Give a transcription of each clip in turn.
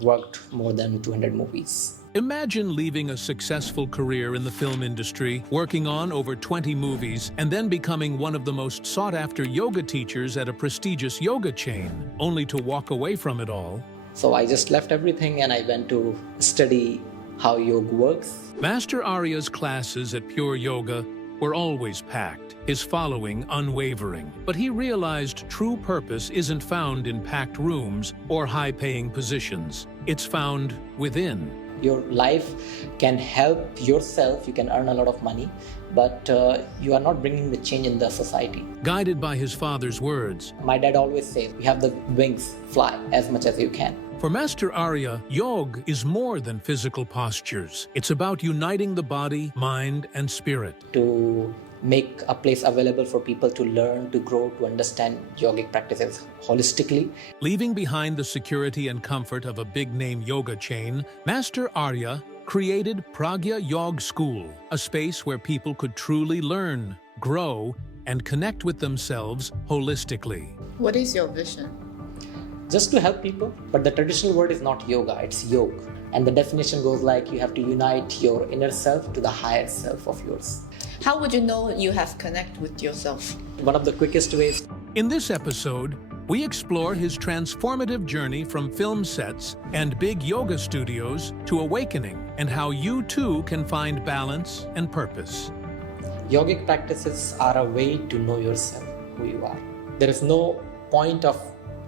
worked more than 200 movies. Imagine leaving a successful career in the film industry, working on over 20 movies, and then becoming one of the most sought-after yoga teachers at a prestigious yoga chain, only to walk away from it all. So I just left everything and I went to study how yoga works. Master Aarya's classes at Pure Yoga were always packed, his following unwavering. But he realized true purpose isn't found in packed rooms or high-paying positions. It's found within. Your life can help yourself, you can earn a lot of money, but you are not bringing the change in the society. Guided by his father's words, My dad always says, you have the wings, fly as much as you can. for Master Aarya, yoga is more than physical postures. It's about uniting the body, mind, and spirit. To make a place available for people to learn, to grow, to understand yogic practices holistically. Leaving behind the security and comfort of a big-name yoga chain, Master Aarya created Pragya Yoga School, a space where people could truly learn, grow, and connect with themselves holistically. What is your vision? Just to help people, but the traditional word is not yoga, it's yoga. And the definition goes like you have to unite your inner self to the higher self of yours. How would you know you have connected with yourself? One of the quickest ways. In this episode, we explore his transformative journey from film sets and big yoga studios to awakening, and how you too can find balance and purpose. Yogic practices are a way to know yourself, who you are. There is no point of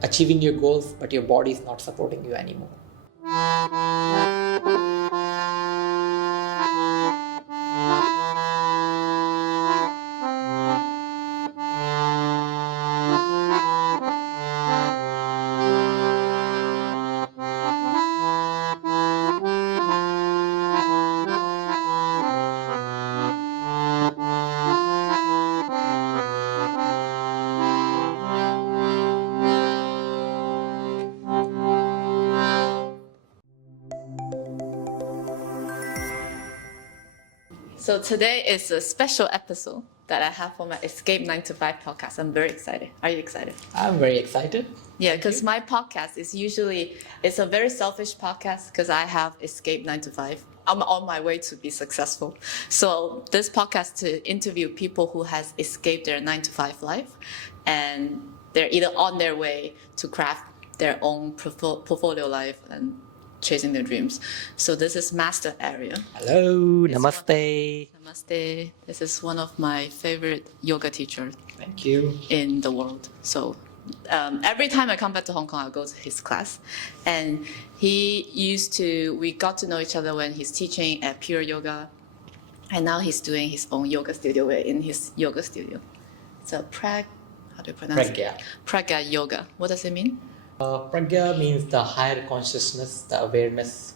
achieving your goals, but your body is not supporting you anymore. So today is a special episode that I have for my Escape 9 to 5 podcast. I'm very excited. Are you excited? I'm very excited. Yeah, because my podcast is usually, it's a very selfish podcast because I have Escape 9 to 5. I'm on my way to be successful. So this podcast to interview people who has escaped their 9 to 5 life, and they're either on their way to craft their own portfolio life and chasing their dreams. So this is Master Aarya. Hello, namaste. Namaste. This is one of my favorite yoga teachers Thank you. in the world. So every time I come back to Hong Kong, I'll go to his class. And we got to know each other when he's teaching at Pure Yoga. And now he's doing his own yoga studio. We're in his yoga studio. So how do you pronounce Pragya. it? Pragya Yoga. What does it mean? Pragya means the higher consciousness, the awareness,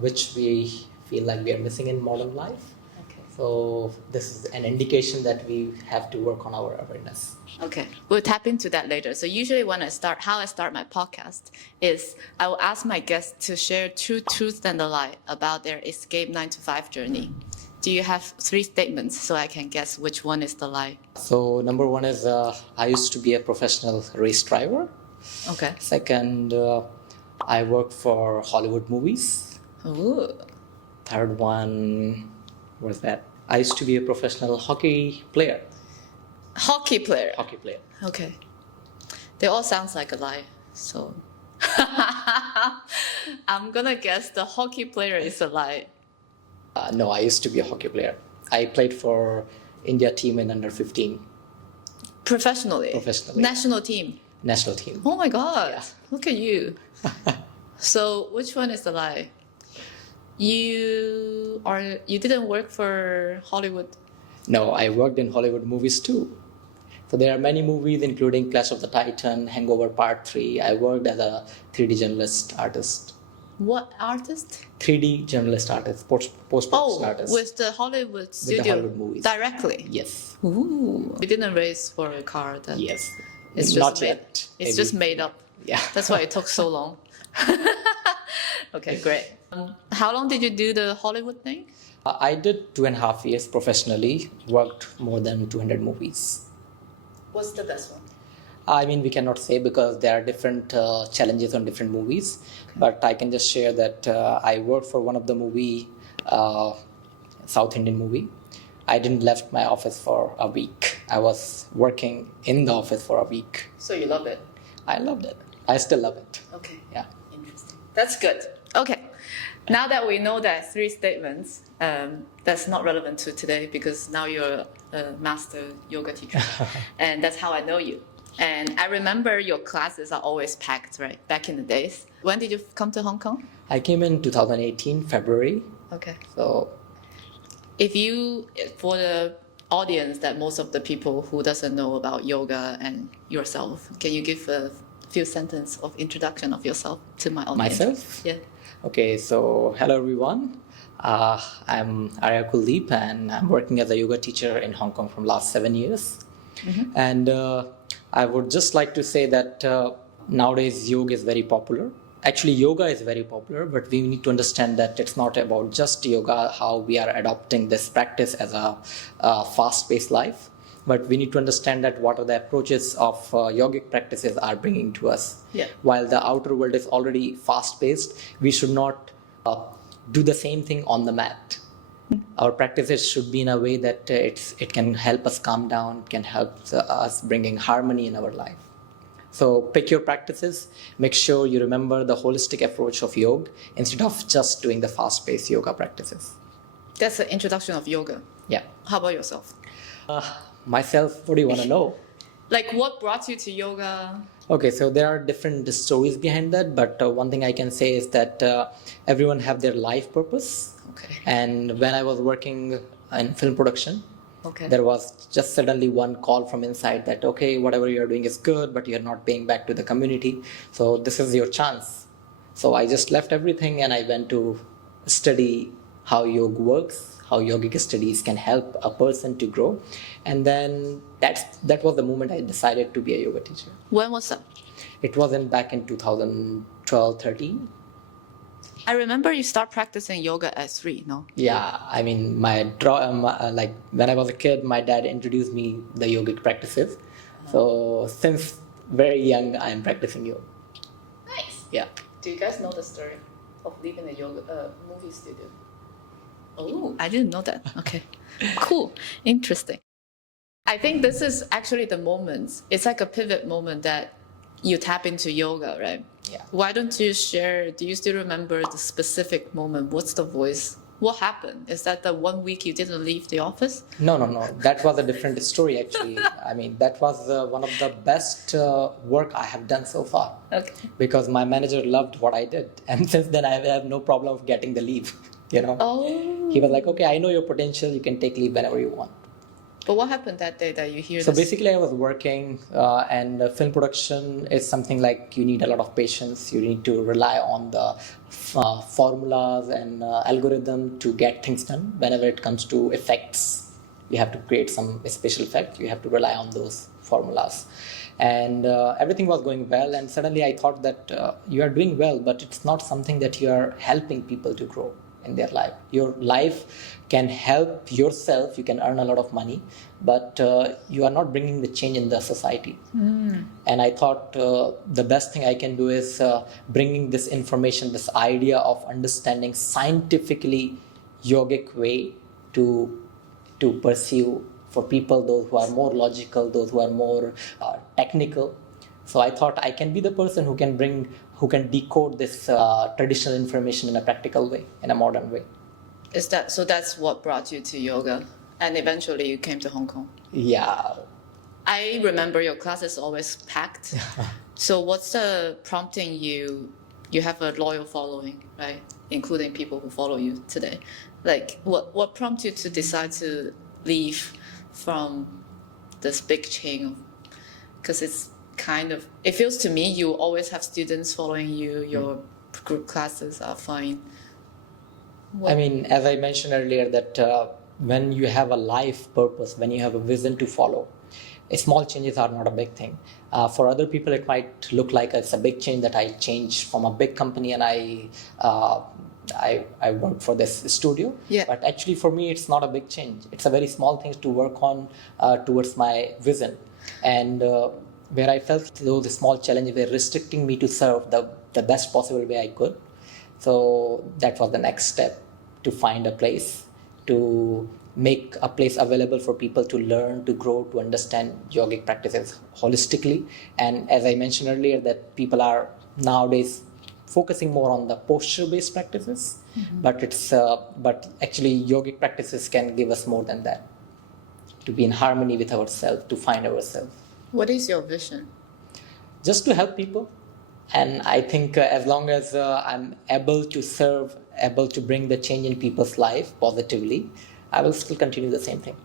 which we feel like we are missing in modern life. Okay. So this is an indication that we have to work on our awareness. Okay, we'll tap into that later. So usually when how I start my podcast is I will ask my guests to share two truths and a lie about their Escape 9 to 5 journey. Do you have 3 statements so I can guess which one is the lie? So number one is I used to be a professional race driver. Okay. Second, I work for Hollywood movies. Ooh. Third one was that I used to be a professional hockey player. Hockey player. Hockey player. Okay. They all sounds like a lie. So I'm gonna guess the hockey player is a lie. No, I used to be a hockey player. I played for India team in under 15 Professionally. National team. national team. Oh my God. Yeah. Look at you. So which one is the lie? You didn't work for Hollywood. No, I worked in Hollywood movies too. So there are many movies including Clash of the Titan, Hangover Part 3. I worked as a 3D journalist artist. What artist? 3D journalist artist, post-production artist. With the Hollywood studio. the Hollywood movies. Directly. Yes. Ooh. You didn't race for a car then. Yes. It's just Not made, yet. It's Maybe. just made up. Yeah. That's why it took so long. Okay, great. How long did you do the Hollywood thing? I did 2.5 years professionally, worked more than 200 movies. What's the best one? I mean, we cannot say because there are different challenges on different movies. But I can just share that I worked for one of the movie, South Indian movie. I didn't left my office for a week. I was working in the office for a week. So you love it? I loved it. I still love it. Okay. Yeah. Interesting. That's good. Okay. Now that we know that three statements, that's not relevant to today because now you're a master yoga teacher. And that's how I know you. And I remember your classes are always packed, right? Back in the days. When did you come to Hong Kong? I came in 2018, February. Okay. So If you, for the audience that most of the people who doesn't know about yoga and yourself, can you give a few sentences of introduction of yourself to my audience? Myself? Yeah. Okay, so hello everyone. I'm Aarya Kuldeep and I'm working as a yoga teacher in Hong Kong from last 7 years. And I would just like to say that nowadays yoga is very popular. Actually, yoga is very popular, but we need to understand that it's not about just yoga, how we are adopting this practice as a fast-paced life. But we need to understand that what are the approaches of yogic practices are bringing to us. Yeah. While the outer world is already fast-paced, we should not do the same thing on the mat. Our practices should be in a way that it can help us calm down, it can help us bringing harmony in our life. So pick your practices, make sure you remember the holistic approach of yoga instead of just doing the fast-paced yoga practices. That's the introduction of yoga. Yeah. How about yourself? Myself, what do you want to know? Like what brought you to yoga? Okay, so there are different stories behind that, but one thing I can say is that everyone have their life purpose. Okay. And when I was working in film production, Okay. there was just suddenly one call from inside that, okay, whatever you're doing is good, but you're not paying back to the community. So this is your chance. So I just left everything and I went to study how yoga works, how yogic studies can help a person to grow. And then that was the moment I decided to be a yoga teacher. When was that? It wasn't back in 2012, 13. I remember you start practicing yoga at 3, no? Yeah, I mean, like when I was a kid, my dad introduced me the yogic practices. So since very young, I am practicing yoga. Nice. Yeah. Do you guys know the story of leaving the yoga movie studio? Oh, I didn't know that. Okay. Cool. Interesting. I think this is actually the moment. It's like a pivot moment that you tap into yoga, right? Yeah. Why don't you share? Do you still remember the specific moment? What's the voice? What happened? Is that the 1 week you didn't leave the office? No. That was a different story, actually. I mean, that was one of the best work I have done so far. Okay. Because my manager loved what I did. And since then, I have no problem of getting the leave, you know. Oh. He was like, okay, I know your potential. You can take leave whenever you want. But what happened that day that you hear So this? basically, I was working, and film production is something like you need a lot of patience. You need to rely on the formulas and algorithm to get things done. Whenever it comes to effects, you have to create some special effect. You have to rely on those formulas. And everything was going well. And suddenly I thought that you are doing well, but it's not something that you are helping people to grow in their life. Your life can help yourself, you can earn a lot of money, but you are not bringing the change in the society. And I thought the best thing I can do is bringing this information, this idea of understanding scientifically yogic way to pursue for people, those who are more logical, those who are more technical. So I thought I can be the person who can decode this traditional information in a practical way, in a modern way. Is that so? That's what brought you to yoga, and eventually you came to Hong Kong. Yeah. I remember your class is always packed. So what's the prompting you? You have a loyal following, right? Including people who follow you today. Like what prompted you to decide to leave from this big chain? Because it's kind of, it feels to me you always have students following you. Your group classes are fine. I mean, as I mentioned earlier, that when you have a life purpose, when you have a vision to follow, small changes are not a big thing. For other people, it might look like it's a big change that I changed from a big company and I work for this studio. Yeah. But actually, for me, it's not a big change. It's a very small thing to work on towards my vision. And where I felt those small challenges were restricting me to serve the best possible way I could. So that was the next step, to find a place, to make a place available for people to learn, to grow, to understand yogic practices holistically. And as I mentioned earlier, that people are nowadays focusing more on the posture-based practices, but actually yogic practices can give us more than that, to be in harmony with ourselves, to find ourselves. What is your vision? Just to help people. And I think as long as I'm able to serve, able to bring the change in people's life positively, I will still continue the same thing.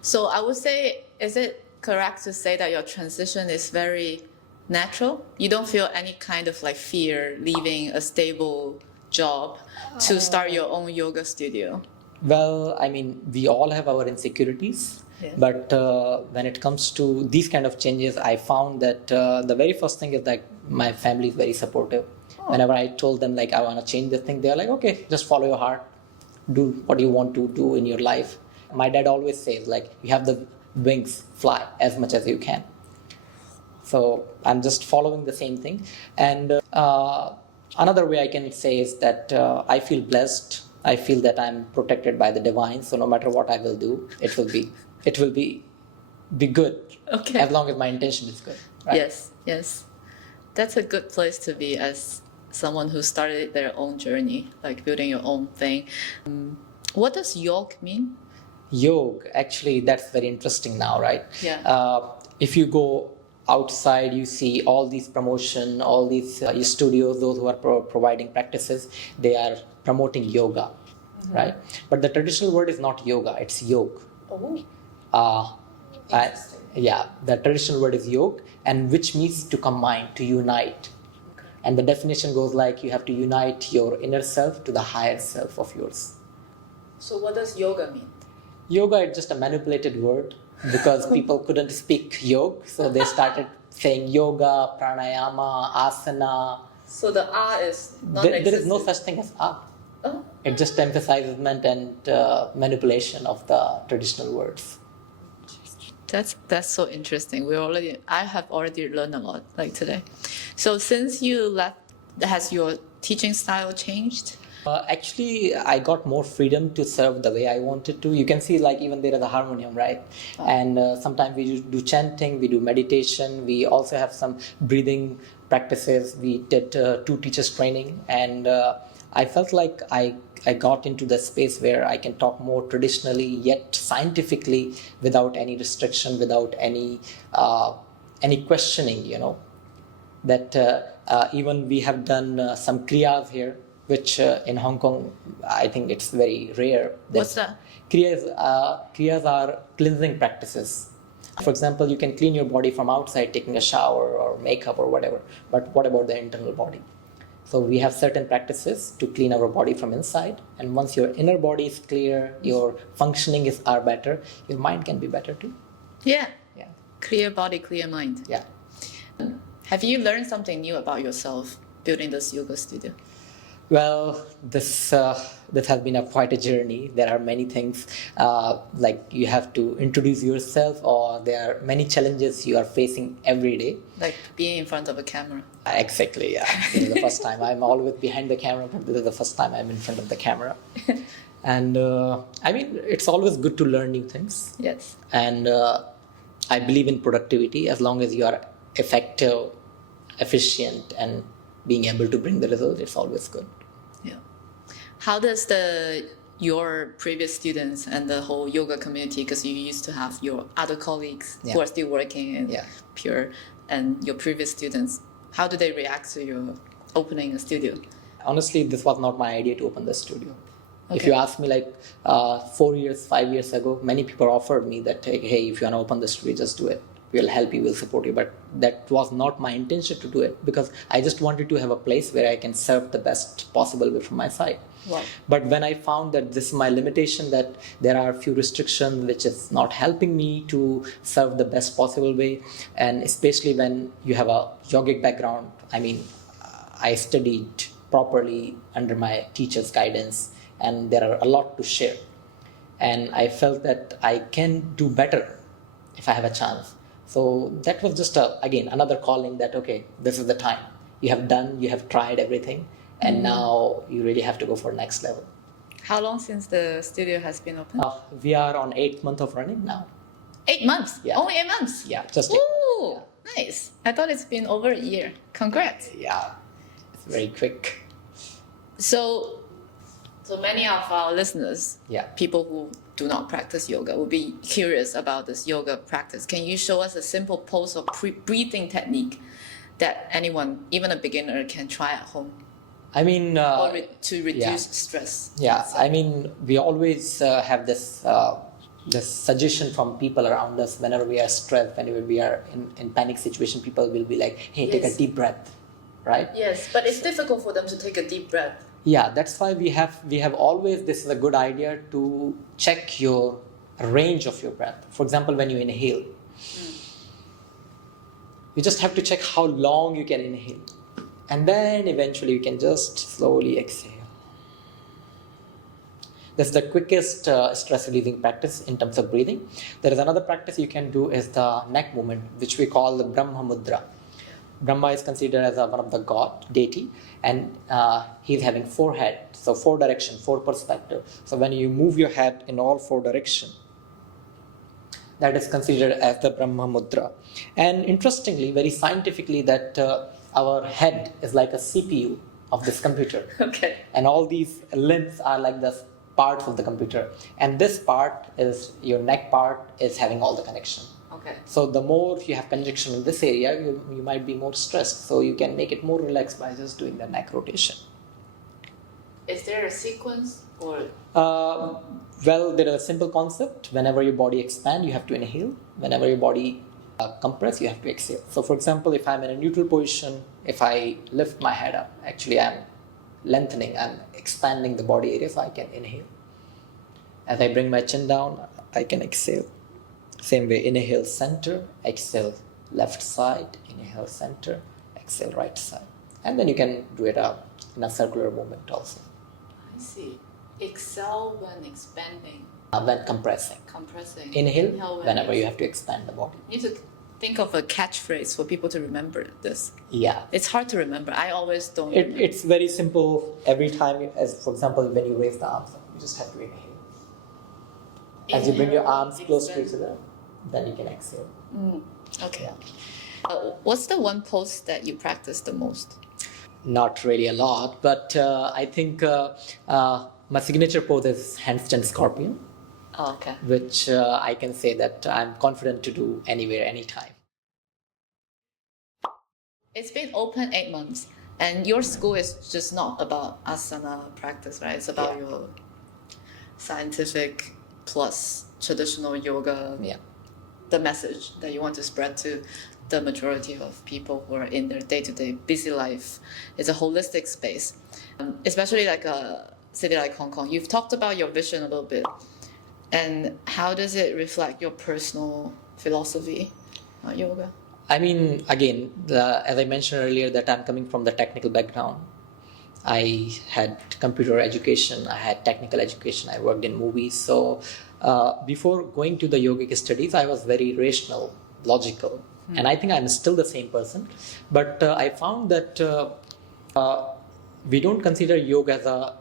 So I would say, is it correct to say that your transition is very natural? You don't feel any kind of like fear leaving a stable job to start your own yoga studio? Well, I mean, we all have our insecurities. Yeah. But when it comes to these kind of changes, I found that the very first thing is that my family is very supportive. Whenever I told them like I want to change this thing, they're like, okay, just follow your heart, do what you want to do in your life. My dad always says like, you have the wings, fly as much as you can. So I'm just following the same thing. And another way I can say is that I feel blessed. I feel that I'm protected by the divine. So no matter what I will do, it will be good. Okay. As long as my intention is good. Right? Yes, yes. That's a good place to be as someone who started their own journey, like building your own thing. What does yoga mean? Yoga, actually, that's very interesting now, right? Yeah. If you go outside, you see all these promotion, all these studios, those who are providing practices, they are promoting yoga, right? But the traditional word is not yoga, it's yoga. Oh. The traditional word is yoga, and which means to combine, to unite. Okay. And the definition goes like you have to unite your inner self to the higher self of yours. So what does yoga mean? Yoga is just a manipulated word because people couldn't speak yoga, so they started saying yoga, pranayama, asana. So the A is There is no such thing as a. Oh. It just emphasizes and manipulation of the traditional words. That's so interesting. I have already learned a lot like today. So since you left, has your teaching style changed? Actually, I got more freedom to serve the way I wanted to. You can see like even there is a harmonium, right? And sometimes we do chanting, we do meditation. We also have some breathing practices. We did 2 teachers training, and I felt like I got into the space where I can talk more traditionally yet scientifically without any restriction, without any questioning, that even we have done some kriyas here, which in Hong Kong, I think it's very rare. What's that? Kriyas are cleansing practices. For example, you can clean your body from outside, taking a shower or makeup or whatever. But what about the internal body? So we have certain practices to clean our body from inside. And once your inner body is clear, your functioning are better, your mind can be better too. Yeah. Yeah. Clear body, clear mind. Yeah. Have you learned something new about yourself building this yoga studio? Well, this has been quite a journey. There are many things, like you have to introduce yourself, or there are many challenges you are facing every day. Like being in front of a camera. Exactly, yeah. This is the first time. I'm always behind the camera, but this is the first time I'm in front of the camera. And I mean, it's always good to learn new things. Yes. And I believe in productivity. As long as you are effective, efficient, and being able to bring the result, it's always good. Yeah. How does your previous students and the whole yoga community, because you used to have your other colleagues who are still working in Pure, and your previous students, how do they react to your opening a studio? Honestly, this was not my idea to open the studio. Okay. If you ask me like 4 years, 5 years ago, many people offered me that, hey, if you want to open the studio, just do it. We'll help you, we'll support you. But that was not my intention to do it, because I just wanted to have a place where I can serve the best possible way from my side. Wow. But when I found that this is my limitation, that there are a few restrictions which is not helping me to serve the best possible way, and especially when you have a yogic background, I mean, I studied properly under my teacher's guidance, and there are a lot to share. And I felt that I can do better if I have a chance. So that was just again another calling that okay, this is the time. You have tried everything, and now you really have to go for next level. How long since the studio has been open? We are on 8th month of running now. 8 months? Yeah. Only 8 months? Yeah, just 8 Ooh, months. nice. I thought it's been over a year. Congrats. Yeah, it's very quick. So many of our listeners, Yeah. people who do not practice yoga, will be curious about this yoga practice. Can you show us a simple pose or breathing technique that anyone, even a beginner, can try at home? I mean, To reduce stress. Yeah, I mean, we always have this suggestion from people around us whenever we are stressed, whenever we are in panic situation. People will be like, "Hey, take a deep breath," right? Yes, but it's difficult for them to take a deep breath. Yeah, that's why we have always, this is a good idea to check your range of your breath. For example, when you inhale, you just have to check how long you can inhale, and then eventually you can just slowly exhale. That's the quickest stress relieving practice in terms of breathing. There is another practice you can do is the neck movement, which we call the Brahma Mudra. Brahma is considered as one of the god, deity, and he's having 4 heads, so 4 direction, 4 perspective. So when you move your head in all 4 direction, that is considered as the Brahma Mudra. And interestingly, very scientifically, that our head is like a CPU of this computer. Okay. And all these limbs are like the parts of the computer. And this part is, your neck part is having all the connection. Okay. So the more you have conjunction in this area, you might be more stressed. So you can make it more relaxed by just doing the neck rotation. Is there a sequence or? Well, there is a simple concept. Whenever your body expands, you have to inhale. Whenever your body compress, you have to exhale. So for example, if I'm in a neutral position, if I lift my head up, actually I'm lengthening, I'm expanding the body area, so I can inhale. As I bring my chin down, I can exhale. Same way, inhale center, exhale left side, inhale center, exhale right side. And then you can do it in a circular movement also. I see. Exhale when expanding. When compressing. Compressing. Inhale whenever you have to expand the body. You need to think of a catchphrase for people to remember this. Yeah. It's hard to remember. I always don't remember. It's very simple. Every time, as for example, when you raise the arms, you just have to inhale. As you bring your arms close to each other, then you can exhale. Okay. What's the one pose that you practice the most? Not really a lot, but I think my signature pose is handstand scorpion, Oh, okay. which I can say that I'm confident to do anywhere, anytime. It's been open 8 months, and your school is just not about asana practice, right? It's about your scientific plus traditional yoga. Yeah. The message that you want to spread to the majority of people who are in their day-to-day busy life. It's a holistic space, especially like a city like Hong Kong. You've talked about your vision a little bit, and how does it reflect your personal philosophy on yoga? I mean, again, as I mentioned earlier, that I'm coming from the technical background. I had computer education, I had technical education, I worked in movies. So before going to the yogic studies, I was very rational, logical. And I think I'm still the same person. But I found that we don't consider yoga as a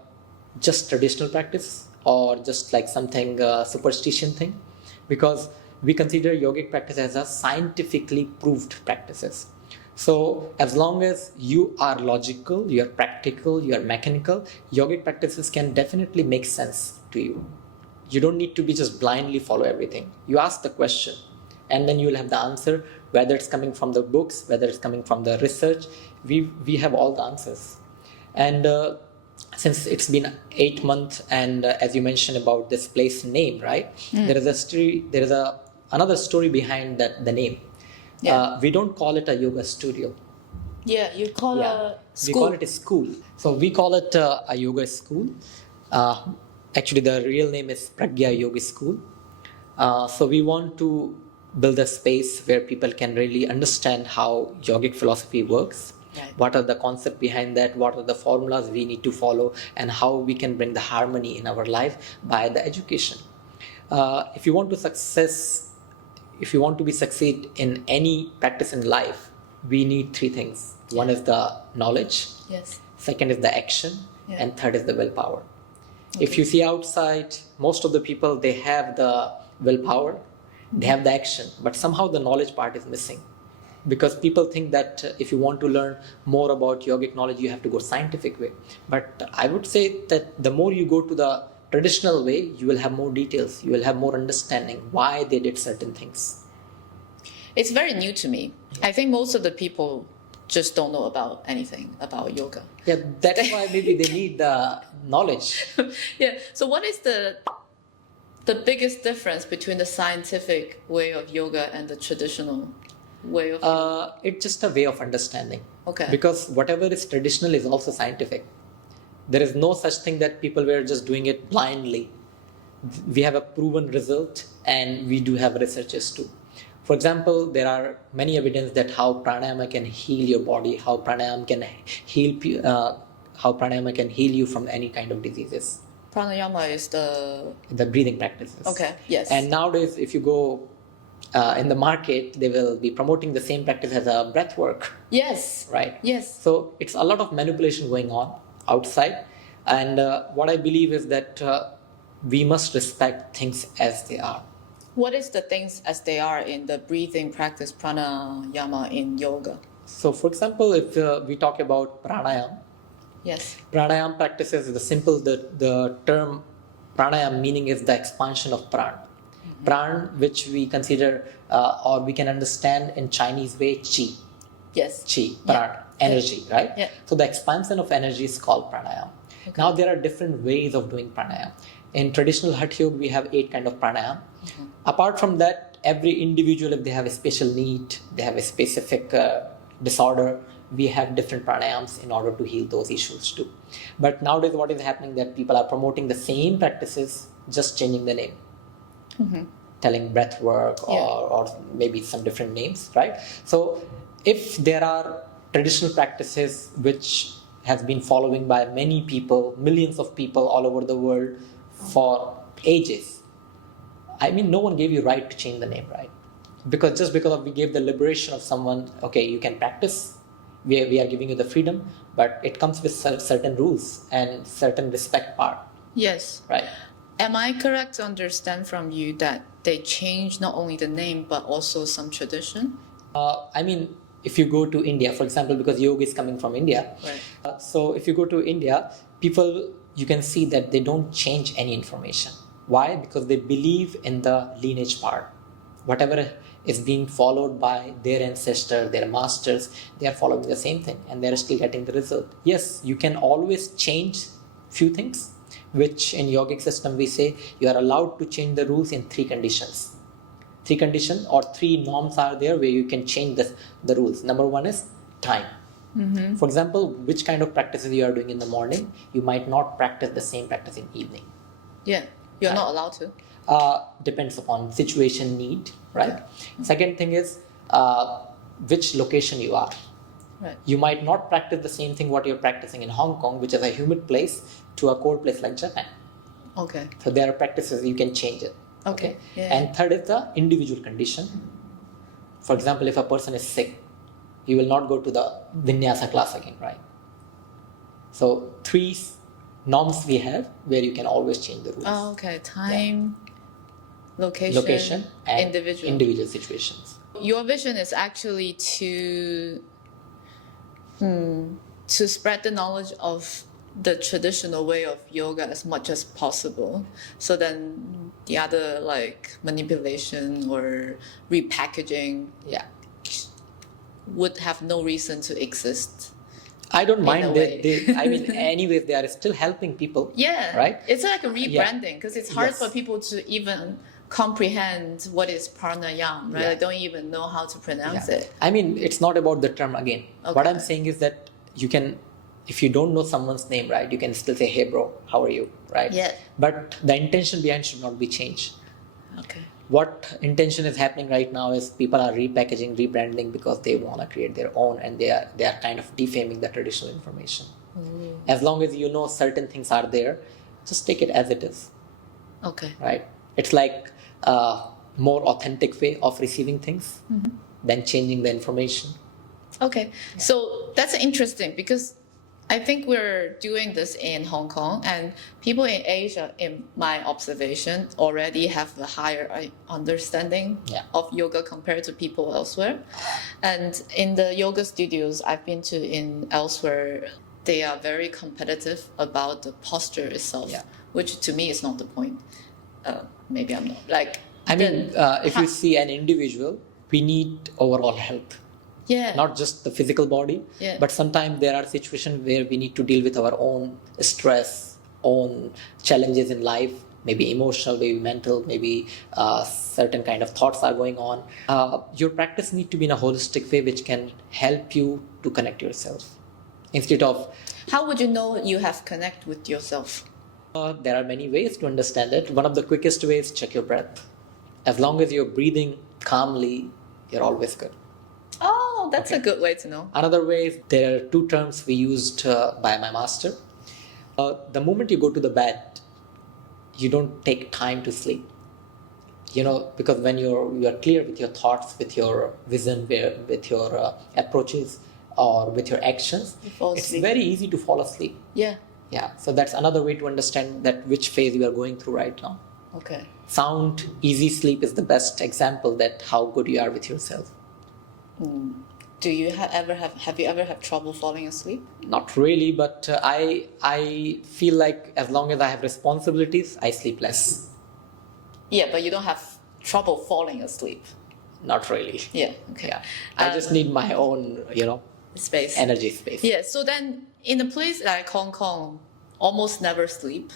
just traditional practice or just like something superstition thing, because we consider yogic practice as a scientifically proved practices. So as long as you are logical, you are practical, you are mechanical, yogic practices can definitely make sense to you. You don't need to be just blindly follow everything. You ask the question and then you will have the answer, whether it's coming from the books, whether it's coming from the research. We have all the answers. And since it's been 8 months, and as you mentioned about this place name, right? There is a story. There is another story behind the name. Yeah. We don't call it a yoga studio. Yeah, you call a school. We call it a school. So we call it a yoga school. Actually, the real name is Pragya Yoga School. So we want to build a space where people can really understand how yogic philosophy works. Right. What are the concepts behind that? What are the formulas we need to follow? And how we can bring the harmony in our life by the education. If you want to success if you want to be succeed in any practice in life, we need three things. One is the knowledge. Yes. Second is the action. Yeah. And third is the willpower. If you see outside, most of the people, they have the willpower, they have the action, but somehow the knowledge part is missing. Because people think that if you want to learn more about yogic knowledge, you have to go scientific way. But I would say that the more you go to the traditional way, you will have more details, you will have more understanding why they did certain things. It's very new to me. I think most of the people just don't know about anything about yoga. Yeah, that's why maybe they need the knowledge. Yeah. So what is the biggest difference between the scientific way of yoga and the traditional way of yoga? It's just a way of understanding. Okay. Because whatever is traditional is also scientific. There is no such thing that people were just doing it blindly. We have a proven result, and we do have researchers too. For example, there are many evidence that how pranayama can heal your body, how pranayama can heal you from any kind of diseases. Pranayama is the breathing practices. Okay. Yes. And nowadays, if you go in the market, they will be promoting the same practice as a breath work. Yes. Right. Yes. So it's a lot of manipulation going on outside, and what I believe is that we must respect things as they are. What is the things as they are in the breathing practice pranayama in yoga? So, for example, if we talk about pranayama, Yes. pranayama practices the term pranayama meaning is the expansion of pran. Pran, which we consider or we can understand in Chinese way, chi. Yes. Chi, pran, energy, right? Yeah. So the expansion of energy is called pranayama. Okay. Now there are different ways of doing pranayama. In traditional Hatha Yoga, we have 8 kind of pranayama. Mm-hmm. Apart from that, every individual, if they have a special need, they have a specific disorder, we have different pranayams in order to heal those issues too. But nowadays, what is happening that people are promoting the same practices, just changing the name. Mm-hmm. Telling breath work or maybe some different names, right? So if there are traditional practices which has been following by many people, millions of people all over the world for ages, I mean, no one gave you right to change the name, right? Because just because we gave the liberation of someone, okay, you can practice, we are giving you the freedom, but it comes with certain rules and certain respect part. Yes. Right. Am I correct to understand from you that they change not only the name but also some tradition? I mean, if you go to India, for example, because yoga is coming from India, right. So if you go to India, people, you can see that they don't change any information. Why? Because they believe in the lineage part. Whatever is being followed by their ancestors, their masters, they are following the same thing and they are still getting the result. Yes, you can always change few things, which in yogic system we say you are allowed to change the rules in 3 conditions. 3 conditions or 3 norms are there where you can change the rules. Number 1 is time. Mm-hmm. For example, which kind of practices you are doing in the morning, you might not practice the same practice in evening. Yeah, you're not allowed to. Depends upon situation, need, right? Yeah. Mm-hmm. Second thing is which location you are. Right. You might not practice the same thing what you're practicing in Hong Kong, which is a humid place, to a cold place like Japan. Okay. So there are practices, you can change it. Okay. Yeah. And third is the individual condition. For example, if a person is sick, you will not go to the vinyasa class again, right? So 3 norms we have where you can always change the rules. Oh, okay. Time, location and individual situations. Your vision is actually to spread the knowledge of the traditional way of yoga as much as possible, so then the other like manipulation or repackaging would have no reason to exist. I don't mind. I mean, anyways, they are still helping people. Yeah. Right? It's like a rebranding because it's hard for people to even comprehend what is pranayama, right? They don't even know how to pronounce it. I mean, it's not about the term again. Okay. What I'm saying is that you can, if you don't know someone's name, right, you can still say, hey bro, how are you, right? Yeah. But the intention behind should not be changed. Okay. What intention is happening right now is people are repackaging, rebranding because they want to create their own, and they are kind of defaming the traditional information. As long as you know certain things are there, just take it as it is. Okay. Right? It's like more authentic way of receiving things than changing the information. Okay, so that's interesting because I think we're doing this in Hong Kong, and people in Asia, in my observation, already have a higher understanding Yeah. of yoga compared to people elsewhere. And in the yoga studios I've been to in elsewhere, they are very competitive about the posture itself, Yeah. which to me is not the point. Maybe I'm not like. I mean, then if you see an individual, we need overall health. yeah, Not just the physical body, Yeah. but sometimes there are situations where we need to deal with our own stress, own challenges in life, maybe emotional, maybe mental, maybe certain kind of thoughts are going on. Your practice need to be in a holistic way which can help you to connect yourself. Instead of, how would you know you have connect with yourself? there are many ways to understand it. One of the quickest ways, check your breath. As long as you're breathing calmly, you're always good. Oh, that's a good way to know. Another way is there are two terms we used by my master. The moment you go to the bed, you don't take time to sleep. Because when you're clear with your thoughts, with your vision, with your approaches, or with your actions, You fall it's asleep. very easy to fall asleep. Yeah. Yeah. So that's another way to understand that which phase you are going through right now. Okay. Sound, easy sleep is the best example that how good you are with yourself. Do you have you ever had trouble falling asleep? Not really, but I feel like as long as I have responsibilities, I sleep less. Yeah, but you don't have trouble falling asleep. Not really. Yeah. Okay. Yeah. I just need my own, Space. energy space. Yeah. So then, in a place like Hong Kong, almost never sleep.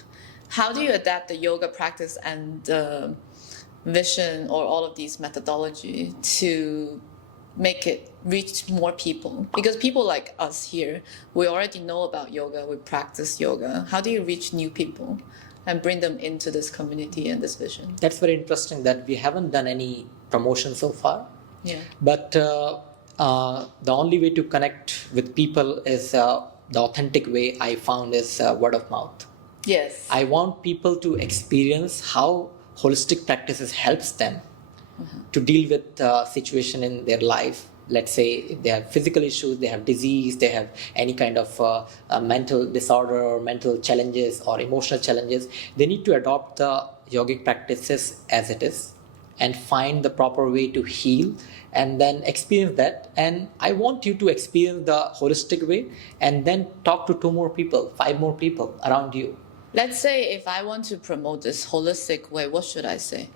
How do you adapt the yoga practice and the vision or all of these methodology to make it reach more people? Because people like us here, we already know about yoga, we practice yoga. How do you reach new people and bring them into this community and this vision? That's very interesting that we haven't done any promotion so far. Yeah. But the only way to connect with people is the authentic way I found is word of mouth. Yes. I want people to experience how holistic practices helps them to deal with situation in their life. Let's say if they have physical issues, they have disease, they have any kind of mental disorder or mental challenges or emotional challenges, they need to adopt the yogic practices as it is and find the proper way to heal and then experience that. And I want you to experience the holistic way and then talk to 2 more people, 5 more people around you. Let's say if I want to promote this holistic way, what should I say?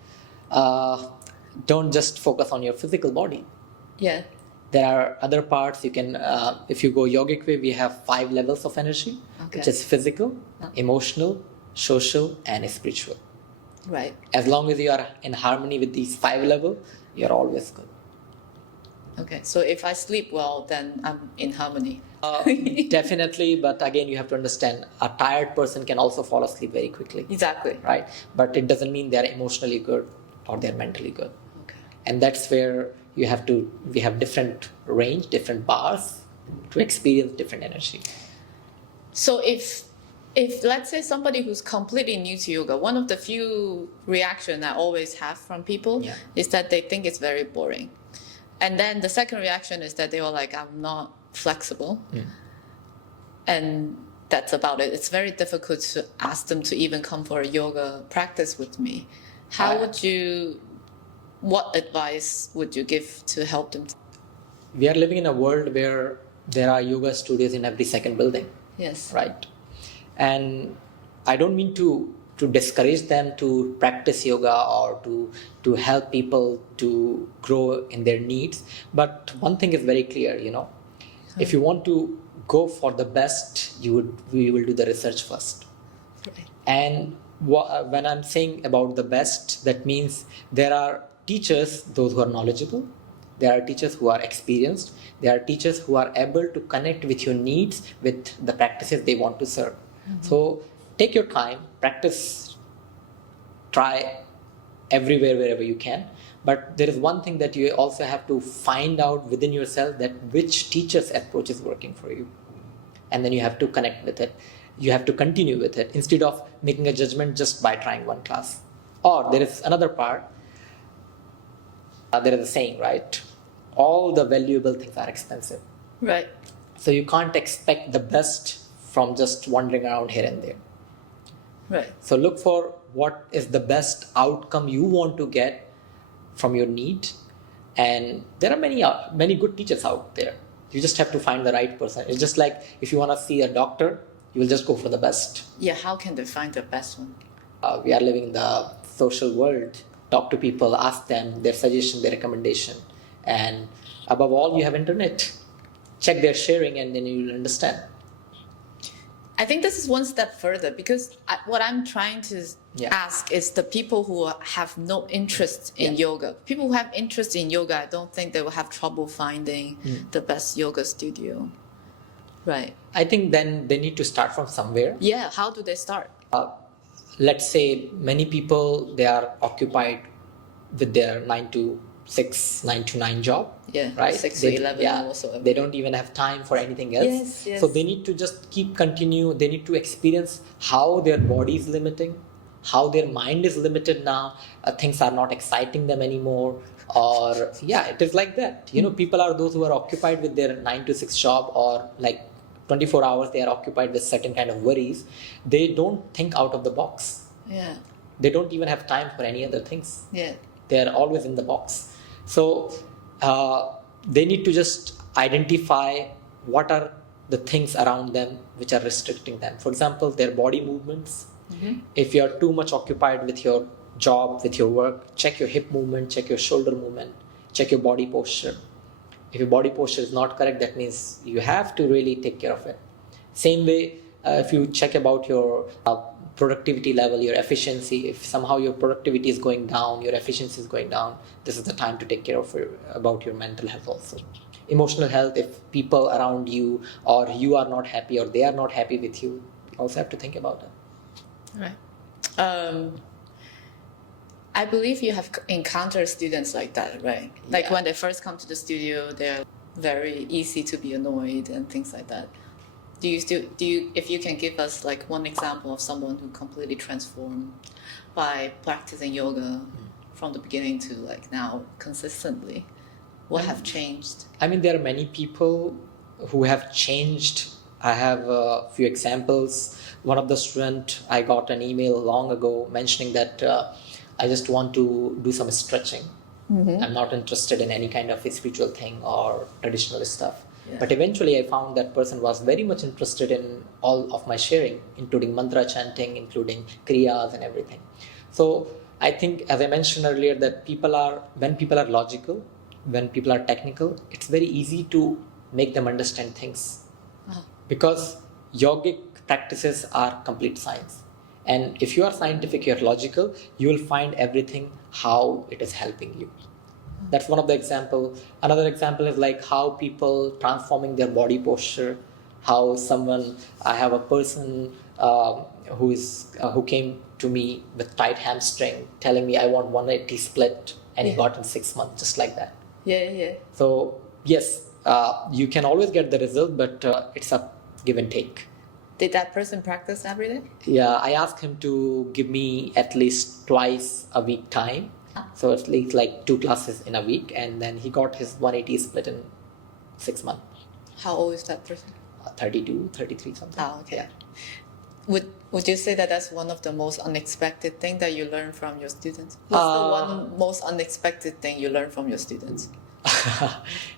Don't just focus on your physical body. Yeah. There are other parts you can, if you go yogic way, we have 5 levels of energy, Okay. which is physical, emotional, social, and spiritual. Right. As long as you are in harmony with these 5 levels, you're always good. Okay. So if I sleep well, then I'm in harmony. Definitely, but again, you have to understand a tired person can also fall asleep very quickly, Exactly. right? But it doesn't mean they're emotionally good or they're mentally good. Okay. And that's where we have different range, different bars to experience different energy. So if let's say somebody who's completely new to yoga, one of the few reaction I always have from people Yeah. is that they think it's very boring. And then the second reaction is that they were like, I'm not flexible. And that's about it. It's very difficult to ask them to even come for a yoga practice with me. What advice would you give to help them? We are living in a world where there are yoga studios in every second building, Yes. right? And I don't mean to discourage them to practice yoga or to help people to grow in their needs. But one thing is very clear, if you want to go for the best, we will do the research first. Right. And when I'm saying about the best, that means there are teachers, those who are knowledgeable, there are teachers who are experienced, there are teachers who are able to connect with your needs, with the practices they want to serve. So take your time, practice, try everywhere, wherever you can. But there is one thing that you also have to find out within yourself, that which teacher's approach is working for you. And then you have to connect with it. You have to continue with it instead of making a judgment just by trying one class. Or there is another part. There is a saying, right? All the valuable things are expensive. Right. So you can't expect the best from just wandering around here and there. Right. So look for what is the best outcome you want to get from your need. And there are many good teachers out there. You just have to find the right person. It's just like if you want to see a doctor, you will just go for the best. Yeah, how can they find the best one? We are living in the social world. Talk to people, ask them their suggestion, their recommendation. And above all, you have internet. Check their sharing and then you will understand. I think this is one step further because what I'm trying to ask is the people who have no interest in yoga. People who have interest in yoga, I don't think they will have trouble finding the best yoga studio. Right. I think then they need to start from somewhere. Yeah, how do they start? Let's say many people, they are occupied with their 9 to 6, 9 to 9 job. Yeah, right? 6 to 11 also. They don't even have time for anything else. Yes. So they need to just continue. They need to experience how their body is limiting, how their mind is limited now. Things are not exciting them anymore. Or it is like that. People are those who are occupied with their 9 to 6 job or like 24 hours they are occupied with certain kind of worries. They don't think out of the box. Yeah. They don't even have time for any other things. Yeah. They are always in the box. So they need to just identify what are the things around them which are restricting them. For example, their body movements. Mm-hmm. If you are too much occupied with your job, with your work, check your hip movement, check your shoulder movement, check your body posture. If your body posture is not correct, that means you have to really take care of it. Same way, if you check about your productivity level, your efficiency, if somehow your productivity is going down, your efficiency is going down, this is the time to take care of about your mental health also. Emotional health, if people around you or you are not happy or they are not happy with you also have to think about it. Right. I believe you have encountered students like that, right? Like when they first come to the studio, they're very easy to be annoyed and things like that. If you can give us like one example of someone who completely transformed by practicing yoga from the beginning to like now consistently, what have changed? I mean, there are many people who have changed. I have a few examples. One of the students, I got an email long ago mentioning that I just want to do some stretching. Mm-hmm. I'm not interested in any kind of spiritual thing or traditional stuff. Yeah. But eventually I found that person was very much interested in all of my sharing, including mantra chanting, including kriyas and everything. So I think, as I mentioned earlier, that when people are logical, when people are technical, it's very easy to make them understand things. Oh. Because yogic practices are complete science. And if you are scientific, you are logical, you will find everything how it is helping you. That's one of the example. Another example is like how people transforming their body posture. I have a person who came to me with tight hamstring, telling me I want 180 split, and he got in 6 months, just like that. Yeah. So yes, you can always get the result, but it's a give and take. Did that person practice every day? Yeah, I asked him to give me at least twice a week time. So at least like 2 classes in a week, and then he got his 180 split in 6 months. How old is that person? 32, 33 something. Oh, okay. Yeah. Would you say that that's one of the most unexpected thing that you learn from your students? What's the one most unexpected thing you learn from your students?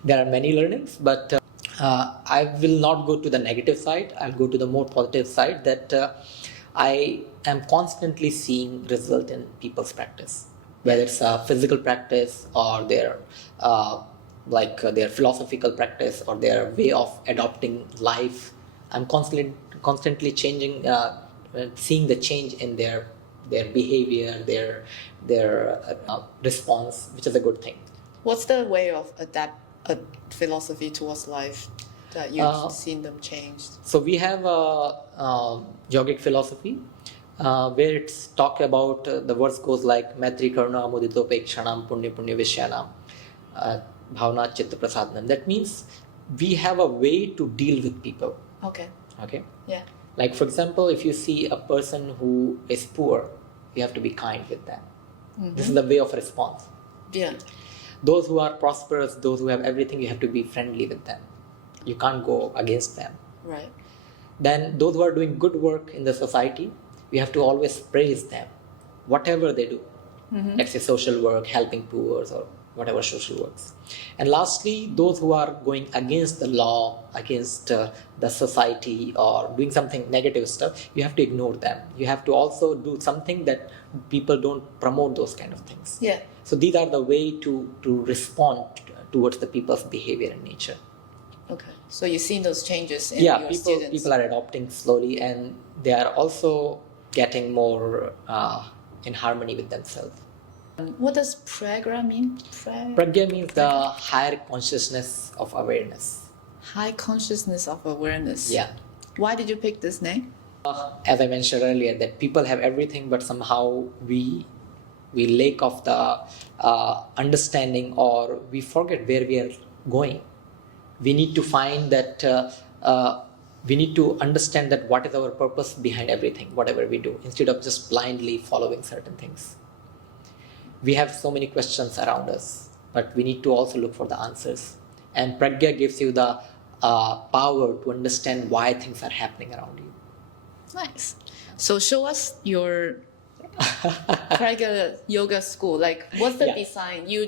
There are many learnings, but I will not go to the negative side. I'll go to the more positive side, that I am constantly seeing result in people's practice, whether it's a physical practice or their philosophical practice or their way of adopting life. I'm constantly changing, seeing the change in their behavior, their response, which is a good thing. What's the way of adapt a philosophy towards life that you've seen them change? So we have a yogic philosophy where it's talk about, the verse goes like Maitri Karuna Mudito Pekshanam Punya Punya Vishyanam Bhavna Chitta Prasadnam. That means we have a way to deal with people. Okay. Yeah. Like for example, if you see a person who is poor, you have to be kind with them. Mm-hmm. This is the way of response. Yeah. Those who are prosperous, those who have everything, you have to be friendly with them. You can't go against them. Right. Then those who are doing good work in the society, we have to always praise them, whatever they do. Let's say social work, helping poor, or whatever social works. And lastly, those who are going against the law, against the society, or doing something negative stuff, you have to ignore them. You have to also do something that people don't promote those kind of things. Yeah. So these are the way to respond towards the people's behavior and nature. Okay. So you've seen those changes in your students. People are adopting slowly, and they are also getting more in harmony with themselves. What does pragya mean? Pragya means the higher consciousness of awareness. High consciousness of awareness. Yeah. Why did you pick this name? As I mentioned earlier, that people have everything, but somehow we lack of the understanding, or we forget where we are going. We need to find that. We need to understand that what is our purpose behind everything, whatever we do, instead of just blindly following certain things. We have so many questions around us, but we need to also look for the answers. And pragya gives you the power to understand why things are happening around you. Nice. So show us your pragya yoga school. Like, what's the design? You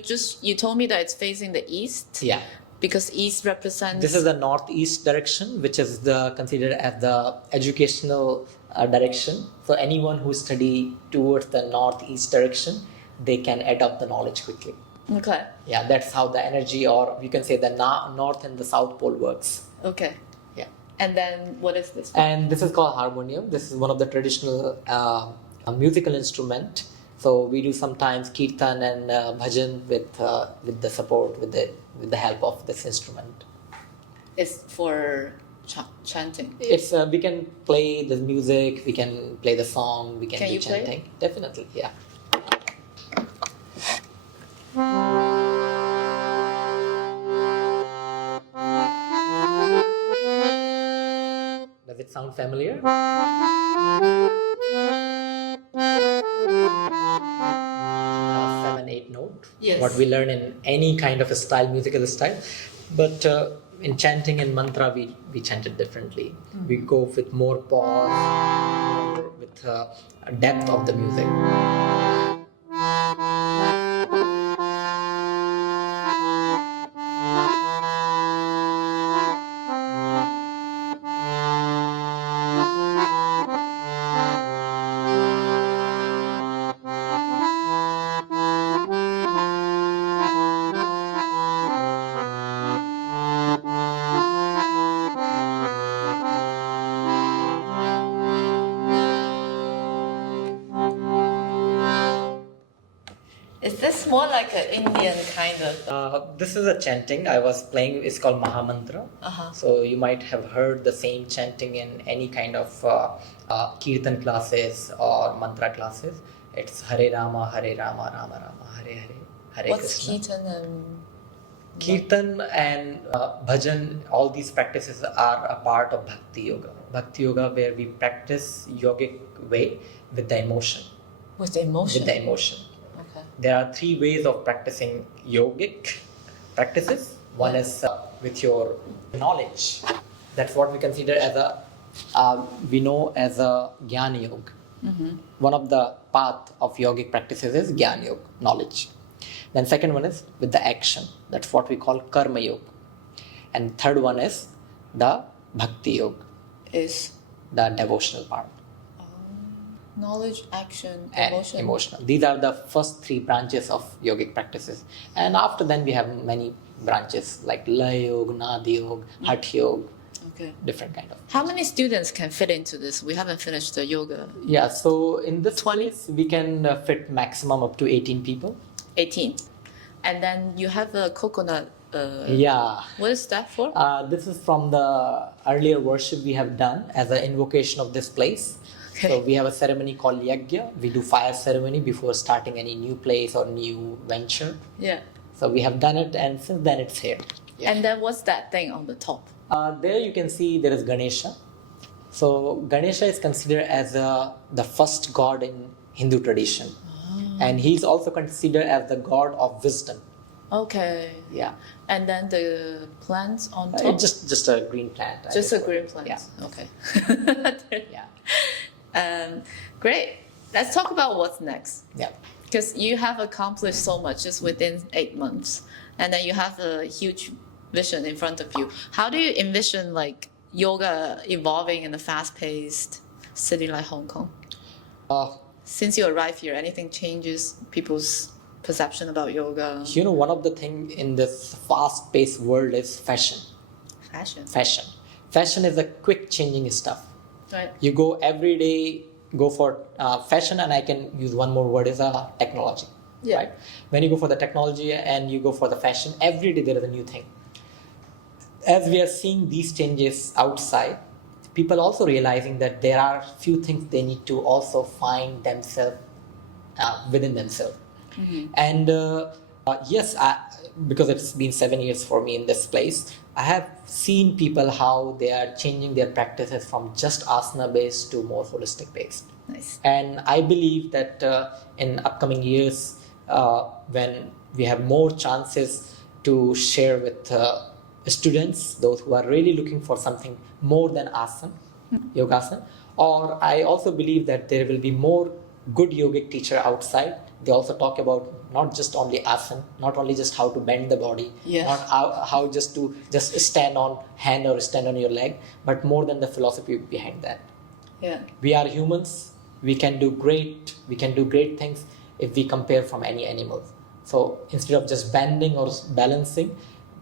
told me that it's facing the east. Yeah. Because east represents. This is the northeast direction, which is considered as the educational direction. So anyone who study towards the northeast direction, they can adopt the knowledge quickly. Okay. Yeah, that's how the energy, or you can say the north and the south pole works. Okay. Yeah. And then what is this? And this is called harmonium. This is one of the traditional musical instrument. So we do sometimes kirtan and bhajan with the support, with the help of this instrument. It's for chanting. It's we can play the music, we can play the song, we can do chanting. Play? Definitely, yeah. Does it sound familiar? 7/8 note. Yes. What we learn in any kind of a style, musical style, but in chanting and mantra, we chant it differently. We go with more pause, more with depth of the music. Is this more like an Indian kind of? This is a chanting I was playing. It's called Mahamantra. So you might have heard the same chanting in any kind of kirtan classes or mantra classes. It's Hare Rama, Rama Rama, Hare Hare, Hare What's Krishna. kirtan and? Kirtan and bhajan, all these practices are a part of Bhakti Yoga. Bhakti Yoga, where we practice yogic way with the emotion. With the emotion? With the emotion. Okay. There are 3 ways of practicing yogic practices. One is with your knowledge. That's what we consider as we know as a Jnana Yoga. One of the path of yogic practices is Jnana Yoga, knowledge. Then second one is with the action. That's what we call Karma Yoga. And third one is the Bhakti Yoga. Is? The devotional part. Knowledge, action, And emotion. emotional. These are the first 3 branches of yogic practices. And after then we have many branches like Laya Yoga, Nadi Yoga, Hatha Yoga, Okay. different kind of. How many students can fit into this? We haven't finished the yoga. Yeah, so in this 20, we can fit maximum up to 18 people. 18. And then you have a coconut. Yeah. What is that for? This is from the earlier worship we have done as an invocation of this place. Okay. So we have a ceremony called Yajna. We do fire ceremony before starting any new place or new venture. Yeah. So we have done it, and since then it's here. Yeah. And then what's that thing on the top? There you can see there is Ganesha. So Ganesha is considered as the first god in Hindu tradition. And he's also considered as the god of wisdom. Okay. Yeah. And then the plants on top? Just a green plant. Just a green plant. Yeah. Okay. Yeah. Great. Let's talk about what's next. Yeah. Because you have accomplished so much just within 8 months, and then you have a huge vision in front of you. How do you envision like yoga evolving in a fast-paced city like Hong Kong? Since you arrived here, anything changes people's perception about yoga? One of the things in this fast-paced world is fashion. Fashion is a quick changing stuff. Right. You go every day, go for fashion, and I can use one more word, is technology. Yeah. Right? When you go for the technology and you go for the fashion, every day there is a new thing. As we are seeing these changes outside, people also realizing that there are few things they need to also find themselves within themselves. Mm-hmm. And yes, because it's been 7 years for me in this place, I have seen people how they are changing their practices from just asana based to more holistic based. Nice. And I believe that in upcoming years, when we have more chances to share with students, those who are really looking for something more than asana, yogasana, or I also believe that there will be more good yogic teacher outside. They also talk about not just only asana, not only just how to bend the body, not how just to stand on hand or stand on your leg, but more than the philosophy behind that. Yeah. We are humans. We can do great things if we compare from any animal. So instead of just bending or balancing,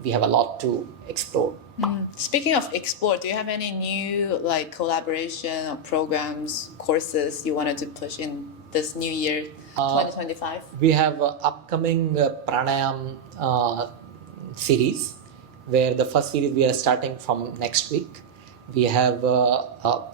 we have a lot to explore. Speaking of explore, do you have any new like collaboration or programs, courses you wanted to push in this new year, 2025? We have upcoming pranayam series, where the first series we are starting from next week. We have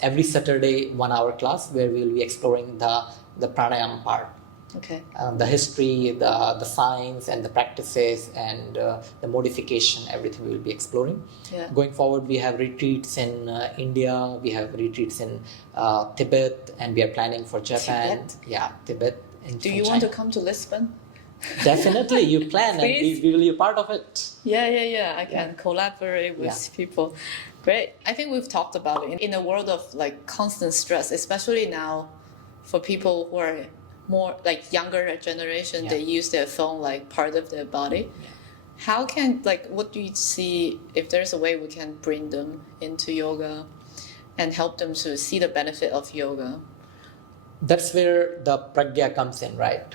every Saturday 1 hour class where we will be exploring the pranayam part. Okay. The history, the science and the practices and the modification, everything we will be exploring. Yeah. Going forward, we have retreats in India, we have retreats in Tibet, and we are planning for Japan. Tibet? Yeah, Tibet. Do you want to come to Lisbon? Definitely, you plan and we will be a part of it. Yeah. I can collaborate with people. Great. I think we've talked about it. In a world of like constant stress, especially now for people who are more like younger generation, they use their phone like part of their body. How can, like, what do you see if there's a way we can bring them into yoga and help them to see the benefit of yoga? That's where the pragya comes in, right?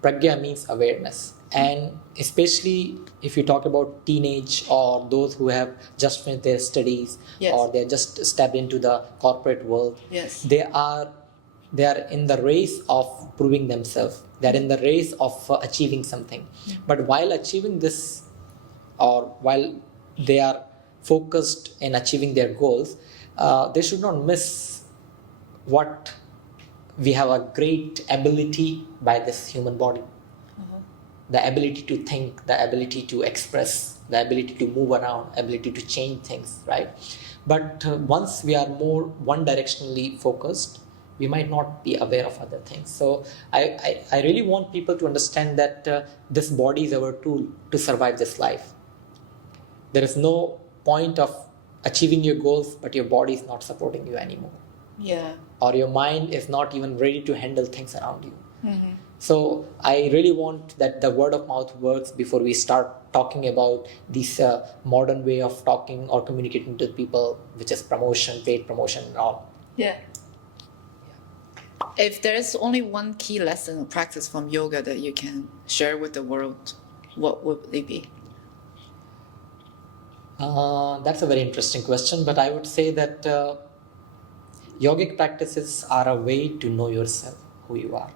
Pragya means awareness. And especially if you talk about teenage or those who have just finished their studies or they're just stepped into the corporate world, they are in the race of proving themselves. They're in the race of achieving something. But while achieving this, or while they are focused in achieving their goals, they should not miss what we have a great ability by this human body. The ability to think, the ability to express, the ability to move around, ability to change things, right? But once we are more one-directionally focused, we might not be aware of other things. So I really want people to understand that this body is our tool to survive this life. There is no point of achieving your goals, but your body is not supporting you anymore. Yeah. Or your mind is not even ready to handle things around you. So I really want that the word of mouth works before we start talking about this modern way of talking or communicating to people, which is promotion, paid promotion and all. Yeah. If there's only one key lesson or practice from yoga that you can share with the world, what would it be? That's a very interesting question, but I would say that yogic practices are a way to know yourself, who you are.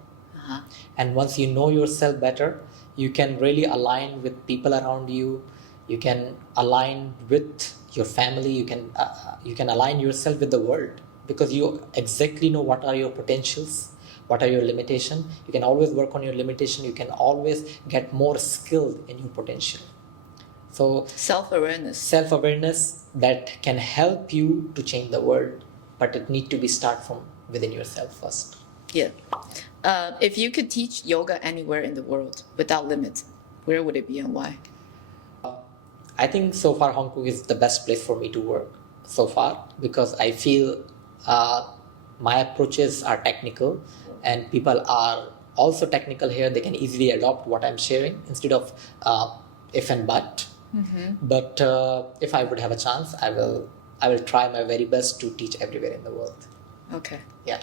And once you know yourself better, you can really align with people around you. You can align with your family. You can align yourself with the world, because you exactly know what are your potentials, what are your limitations. You can always work on your limitation. You can always get more skilled in your potential. So self-awareness that can help you to change the world, but it needs to be start from within yourself first. Yeah. If you could teach yoga anywhere in the world without limits, where would it be and why? I think so far Hong Kong is the best place for me to work so far because I feel my approaches are technical and people are also technical here. They can easily adopt what I'm sharing instead of if and but. But if I would have a chance, I will try my very best to teach everywhere in the world. Okay. Yeah.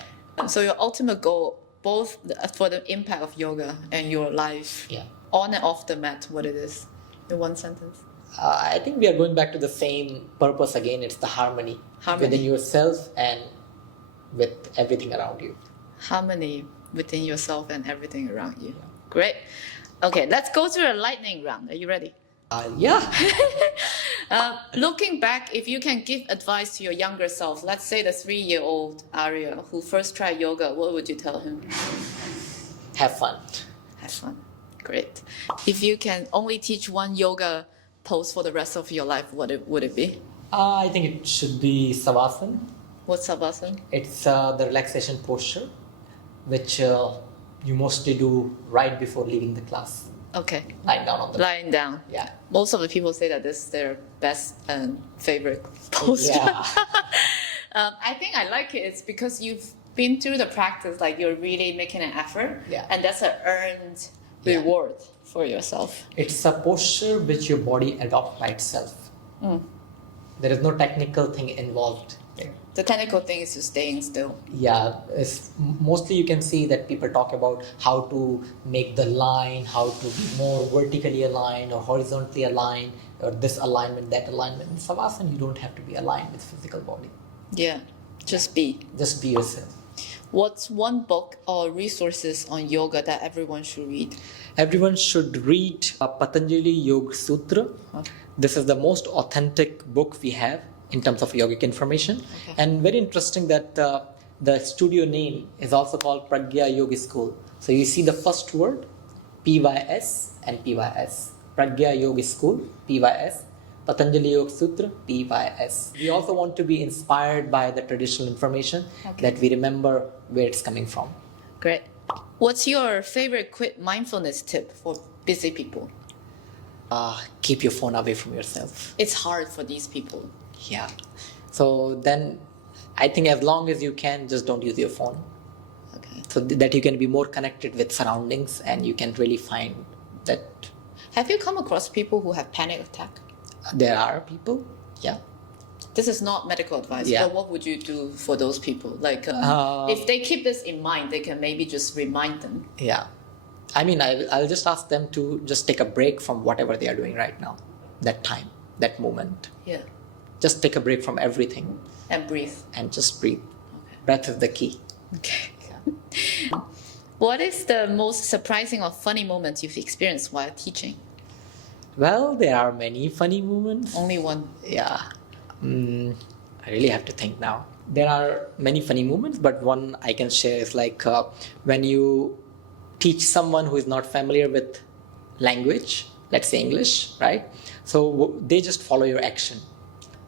So your ultimate goal, both for the impact of yoga and your life, Yeah. on and off the mat, what it is, in one sentence? I think we are going back to the same purpose again. It's the harmony within yourself and with everything around you. Harmony within yourself and everything around you. Great. Okay, let's go through a lightning round. Are you ready? Yeah. Looking back, if you can give advice to your younger self, let's say the 3-year-old Arya who first tried yoga, what would you tell him? Have fun. Have fun. Great. If you can only teach one yoga pose for the rest of your life, what would it be? I think it should be Savasana. What's Savasana? It's the relaxation posture, which you mostly do right before leaving the class. Okay. Lying down on the Lying down. Yeah. Most of the people say that this is their best and favorite posture. Yeah. I think I like it. It's because you've been through the practice, like you're really making an effort. Yeah. And that's an earned reward for yourself. It's a posture which your body adopts by itself. There is no technical thing involved there. The technical thing is just staying still. Yeah, mostly you can see that people talk about how to make the line, how to be more vertically aligned or horizontally aligned, or this alignment, that alignment. In Savasana, you don't have to be aligned with physical body. Yeah, just be. Just be yourself. What's one book or resources on yoga that everyone should read? Everyone should read Patanjali Yoga Sutra. This is the most authentic book we have in terms of yogic information. And very interesting that the studio name is also called Pragya Yoga School. So you see the first word, PYS and PYS. Pragya Yoga School, PYS. Patanjali Yoga Sutra, PYS. We also want to be inspired by the traditional information that we remember where it's coming from. Great. What's your favorite quick mindfulness tip for busy people? Keep your phone away from yourself. It's hard for these people. Yeah. So then I think as long as you can, just don't use your phone. Okay. So that you can be more connected with surroundings and you can really find that. Have you come across people who have panic attack? There are people, yeah. This is not medical advice, but what would you do for those people? Like, if they keep this in mind, they can maybe just remind them. Yeah. I mean, I'll just ask them to just take a break from whatever they are doing right now, that time, that moment. Yeah. Just take a break from everything. And breathe. And just breathe. Okay. Breath is the key. Okay. Yeah. What is the most surprising or funny moment you've experienced while teaching? Well, there are many funny moments. Only one. Yeah. I really have to think now. There are many funny moments, but one I can share is like when you teach someone who is not familiar with language, let's say English, right? So they just follow your action.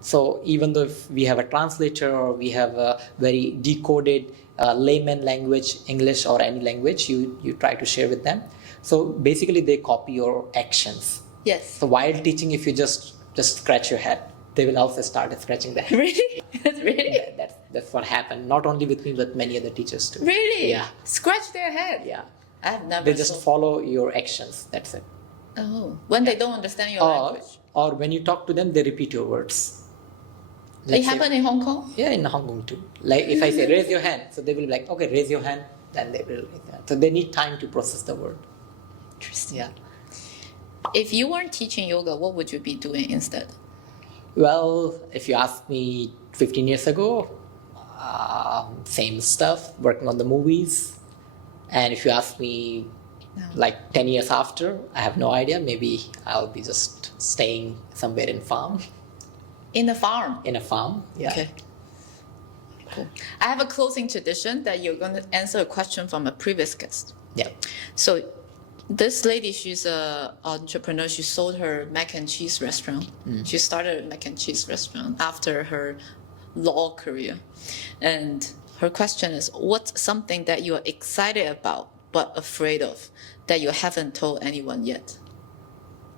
So even though if we have a translator or we have a very decoded layman language, English or any language, you try to share with them. So basically they copy your actions. Yes. So while teaching, if you just scratch your head, they will also start scratching their head. Really? Really? That's what happened. Not only with me, but many other teachers too. Really? Yeah. Scratch their head? Yeah. I have never. They just follow your actions. That's it. Oh, when they don't understand your language. Or when you talk to them, they repeat your words. It happened in Hong Kong? Yeah, in Hong Kong too. Like if I say raise your hand, so they will be like, okay, raise your hand, then they will raise their hand. So they need time to process the word. Interesting. Yeah. If you weren't teaching yoga, what would you be doing instead? Well, if you ask me 15 years ago, same stuff, working on the movies. And if you ask me like 10 years after, I have no idea. Maybe I'll be just staying somewhere in farm. In a farm? In a farm, yeah. Okay. Cool. I have a closing tradition that you're going to answer a question from a previous guest. Yeah. So this lady, she's an entrepreneur. She sold her mac and cheese restaurant. She started a mac and cheese restaurant after her law career. And her question is, what's something that you're excited about but afraid of that you haven't told anyone yet?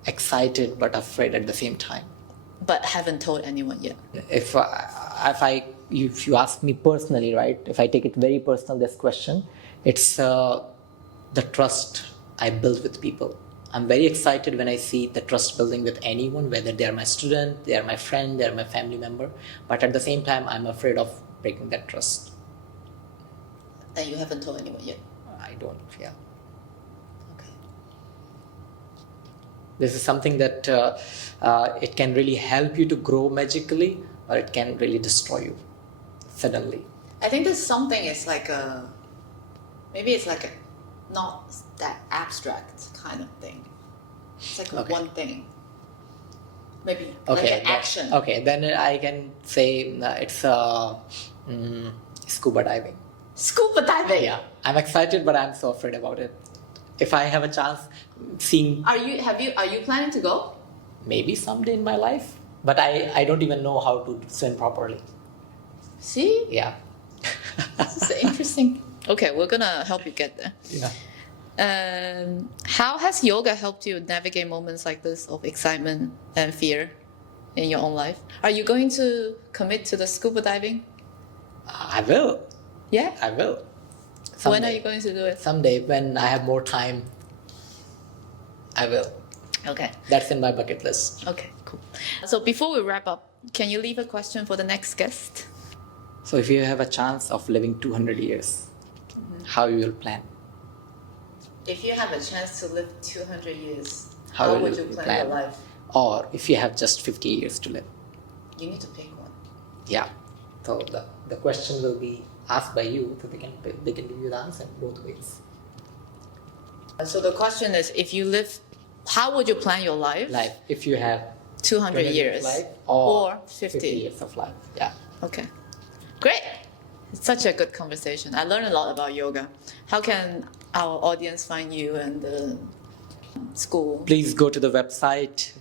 excited but afraid at the same time. But haven't told anyone yet. If you ask me personally, right? If I take it very personal, this question, it's the trust I build with people. I'm very excited when I see the trust building with anyone, whether they are my student, they are my friend, they are my family member. But at the same time, I'm afraid of breaking that trust. And you haven't told anyone yet. I don't. Yeah. Okay. This is something that it can really help you to grow magically, or it can really destroy you suddenly. I think there's something. It's like maybe it's like a not that abstract kind of thing. It's like one thing. Maybe like an action. Okay, then I can say it's scuba diving. Scuba diving. Yeah, I'm excited, but I'm so afraid about it. If I have a chance, seeing. Are you planning to go? Maybe someday in my life, but I don't even know how to swim properly. See? Yeah. This is interesting. Okay, we're gonna help you get there. Yeah. How has yoga helped you navigate moments like this of excitement and fear in your own life? Are you going to commit to the scuba diving? I will. Yeah? I will. When are you going to do it? Someday, when I have more time, I will. Okay. That's in my bucket list. Okay, cool. So before we wrap up, can you leave a question for the next guest? So if you have a chance of living 200 years, how you will plan? If you have a chance to live 200 years, How would will you you plan plan? your life? Or if you have just 50 years to live. You need to pick one. Yeah. So the question will be asked by you, so they can give you the answer both ways. So the question is, if you live, how would you plan your life? Life, if you have 200 years life or 50 50. years of life. Yeah. Okay, great. It's such a good conversation. I learned a lot about yoga. How can our audience find you and the school? Please go to the website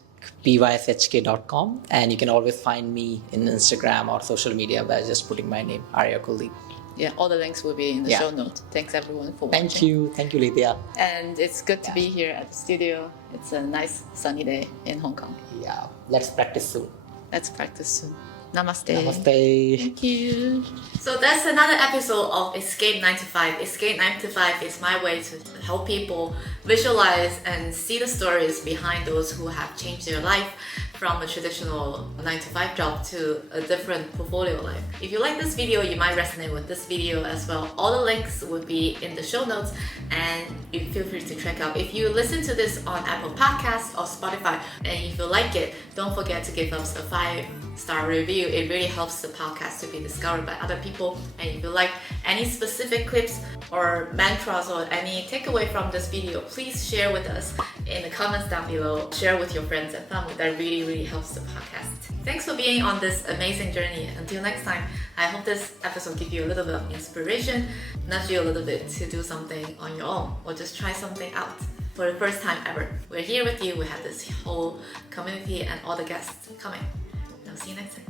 pyshk.com, and you can always find me in Instagram or social media by just putting my name, Aarya Kuldeep. Yeah, all the links will be in the Yeah. show notes. Thanks everyone for watching. Thank you, Lydia. And it's good to be here at the studio. It's a nice sunny day in Hong Kong. Yeah, let's practice soon. Let's practice soon. Namaste. Namaste. Thank you. So that's another episode of Escape 9 to 5. Escape 9 to 5 is my way to help people visualize and see the stories behind those who have changed their life from a traditional 9 to 5 job to a different portfolio life. If you like this video, you might resonate with this video as well. All the links will be in the show notes, and you feel free to check out. If you listen to this on Apple Podcasts or Spotify, and if you like it, don't forget to give us a 5-star review. It really helps the podcast to be discovered by other people. And if you like any specific clips or mantras or any takeaway from this video, please share with us in the comments down below. Share with your friends and family. That really helps the podcast. Thanks for being on this amazing journey. Until next time, I hope this episode gives you a little bit of inspiration, nudge you a little bit to do something on your own, or just try something out for the first time ever. We're here with you. We have this whole community and all the guests coming. I'll see you next time.